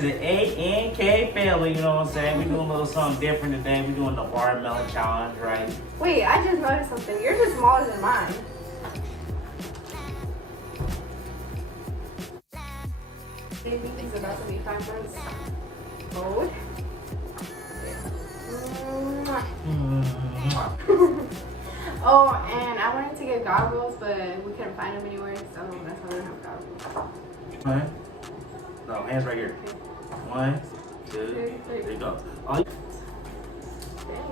to the A&K family, you know what I'm saying? We're doing a little something different today. We're doing the watermelon challenge, right? Wait, I just noticed something. Yours is smaller than mine. Do you think it's about to be time for us? Fold. Oh, and I wanted to get goggles, but we couldn't find them anywhere, so that's why we don't have goggles. Right? No, hands right here. 1, 2, 3, there you go.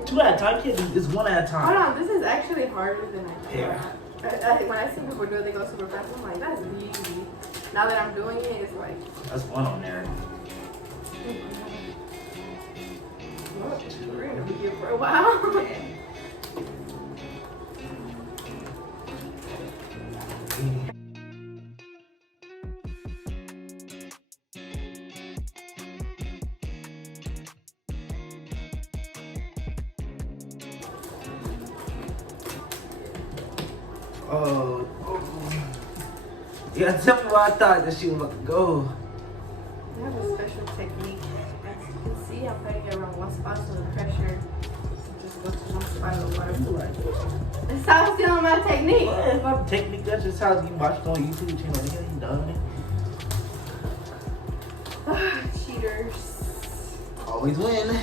Two at a time, kid. It's one at a time. Hold on, this is actually harder than I thought. Yeah. When I see people do it, they go super fast. I'm like, that's easy. Now that I'm doing it, it's like. That's one on there. Well, we're gonna be here for a while. Oh. Yeah, tell me why I thought that she was about to go. I have a special technique. As you can see, I'm putting it around one spot so the pressure just goes to one spot of the water. That's how I'm feeling my technique. Well, it's my technique. That's just how you watch it on YouTube channel. Nigga, you done it. Cheaters. Always win.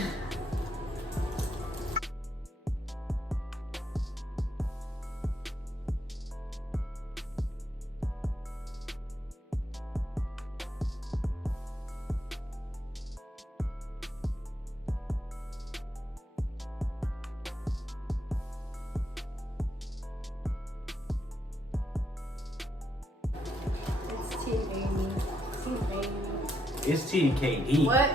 It's Team Amy. Team Amy. It's Team KD. What?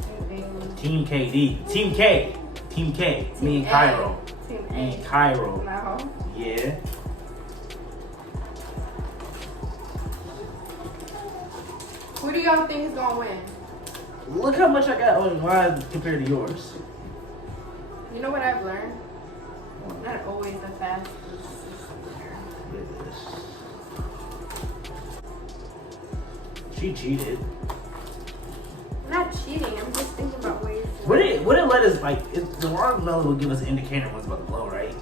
Team Amy. Team KD. Team K. Team K. Me and Cairo. Team Me A. and Cairo. No. Yeah. Who do y'all think is gonna win? Look how much I got on mine compared to yours. You know what I've learned? Not always the fastest. Look at this. She cheated. I'm not cheating. I'm just thinking about ways. Would it let us, like, the watermelon would give us an indicator when it's about to blow, right?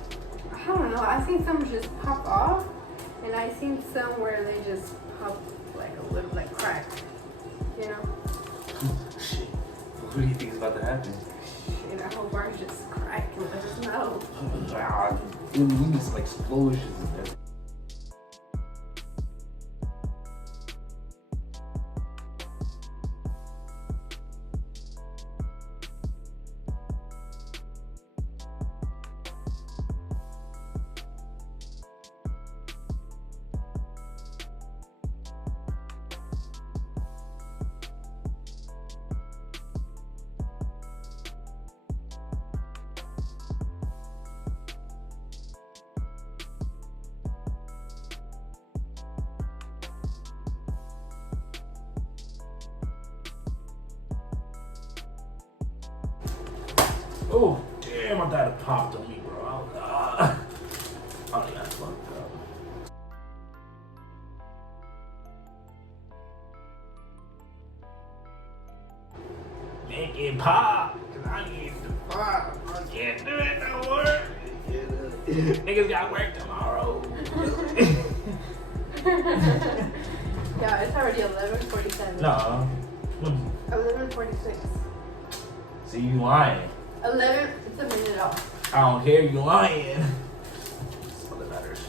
I don't know. I seen some just pop off, and I seen some where they just pop like a little, like crack. You know? Shit. What do you think is about to happen? Shit, I hope ours just crack and let us know. Wow. We need some explosions. Oh, damn, I thought it popped on me, bro. Oh, yeah, that's fucked up. Make it pop, cause I need to pop. I can't do it no more. Niggas got work tomorrow. Yeah, it's already 11:47. No. 11:46. See, you lying. 11. It's a minute off. I don't care, you lying. That's all that matters.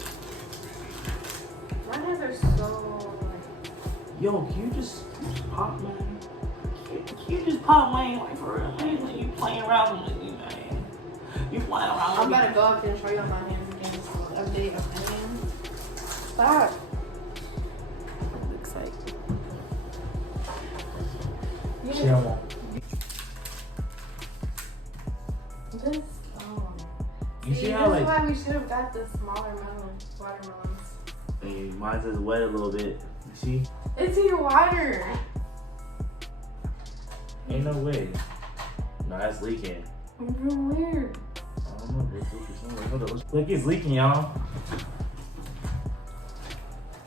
My hands are so like. Yo, can you just pop, man? Can you just pop, man? Like, for real, man? Like, you playing around with me, man. You flying around I'm with about me. to go up and show you my hands again. So update of my hands. Stop. Looks like. Chill. This. Oh. You see how, this like, is why we should have got the smaller watermelons. hey, mine's is wet a little bit. You see? It's in your water. Ain't no way. No, that's leaking. From where? I don't know, it's leaking somewhere. Hold on. Look, it's leaking, y'all.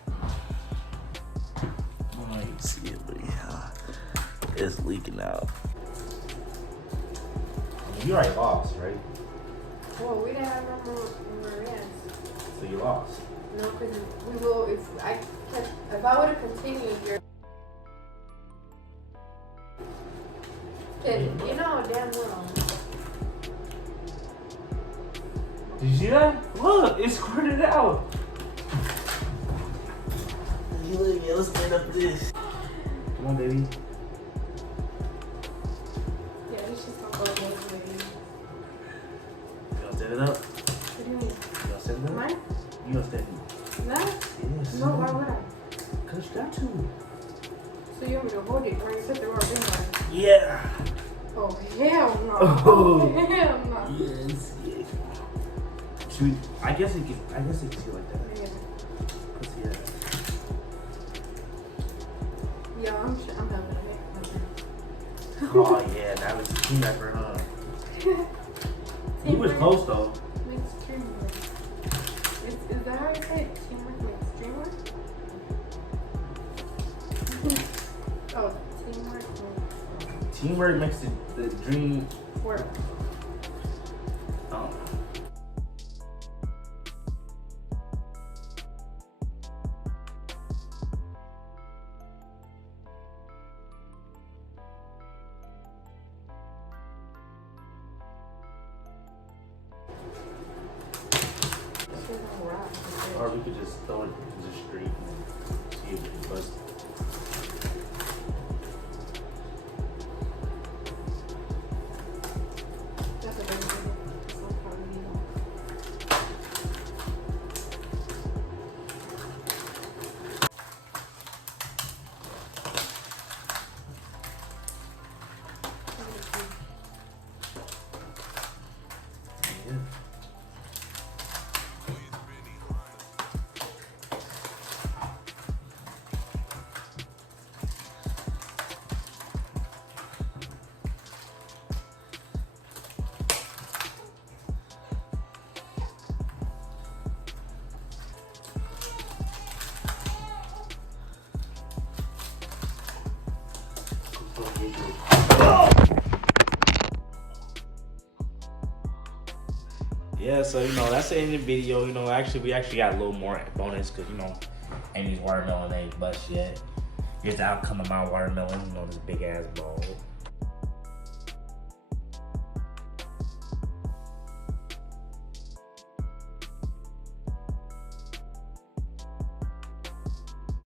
I don't know if you see it, but yeah. It's leaking out. You already lost, right? Well, we didn't have no more Marias. So you lost. No, because we will, if I would have continued your. You know damn well. Did you see that? Look, it squirted out. Look, let's stand up this. Come on, baby. Yeah, it's just gonna go both ways. You gonna stand it up? What do you mean? You gonna stand it up? Mine? You gonna stand it No? Yes. No, why would I? Cause you got to. So you want me to hold it when you set the rubber band? Yeah. Oh, hell no. Oh. Hell no. Yes. Yeah. Should we, I guess it can see like that. Yeah. Let's see that. Yeah, I'm having it. Oh yeah, that was a team effort, huh? He was close though. Makes dreamwork. Is that how you say it? Teamwork makes dreamwork? Oh, teamwork makes Teamwork makes the dream. work. Oh. Or we could just throw it into the street and see if we can bust it. That's a very good idea. So probably you know. Yeah. Yeah, so that's the end of the video. We actually got a little more bonus because Amy's watermelon ain't bust yet. Here's the outcome of my watermelon. This big ass ball.